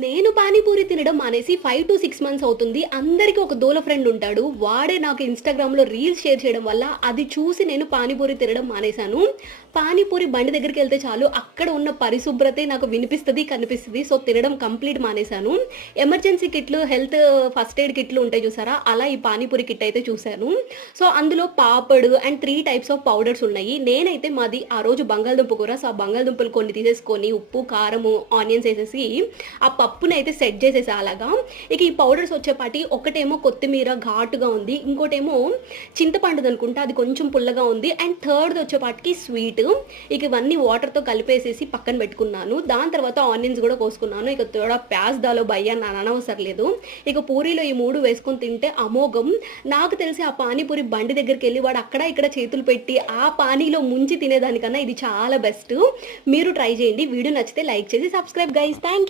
నేను పానీపూరి తినడం మానేసి 5-6 మంత్స్ అవుతుంది. అందరికి ఒక దూల ఫ్రెండ్ ఉంటాడు. వాడే నాకు ఇన్‌స్టాగ్రామ్‌లో రీల్స్ షేర్ చేయడం వల్ల అది చూసి నేను పానీపూరి తినడం మానేశాను. పానీపూరి బండి దగ్గరికెళ్తే చాలు అక్కడ ఉన్న పరిశుభ్రతే నాకు వినిపిస్తది, కనిపిస్తది. సో, తినడం కంప్లీట్ మానేశాను. ఎమర్జెన్సీ కిట్‌లు, హెల్త్ ఫస్ట్ ఎయిడ్ కిట్‌లు ఉంటాయి చూసారా? అలా ఈ పానీపూరి కిట్ అయితే చూసాను. సో, అందులో papad and 3 types of powders ఉన్నాయి. నేనైతే మాది ఆ రోజు బంగాళదుంప కూర. సో, ఆ బంగాళదుంపలు కొన్ని తీసేసుకొని ఉప్పు, కారము, ఆనియన్స్ ఏసేసి ఆ పప్పునైతే సెట్ చేసేసా అలాగా. ఇక ఈ పౌడర్స్ వచ్చేపాటి ఒకటేమో కొత్తిమీర ఘాటుగా ఉంది. ఇంకోటేమో చింతపండుదనుకుంటా అది కొంచెం పుల్లగా ఉంది. అండ్ థర్డ్‌ది వచ్చేపాటికి స్వీట్. ఇక ఇవన్నీ వాటర్‌తో కలిపేసేసి పక్కన పెట్టుకున్నాను. దాని తర్వాత ఆనియన్స్ గూడా కోసుకున్నాను. ఇక తోడా ప్యాజ్ దాలో భయ్యా అనవసరం లేదు. ఇక పూరీలో ఈ 3 వేసుకొని తింటే అమోఘం. నాకు తెలిసి ఆ పానీపూరి బండి దగ్గరికెళ్ళి వాడు అక్కడ ఇక్కడ చేతులు పెట్టి ఆ పానీలో ముంచి తినేదానికన్నా ఇది చాలా బెస్ట్. మీరు ట్రై చేయండి. వీడియో నచ్చితే లైక్ చేసి సబ్స్క్రైబ్ గైస్. Thank you.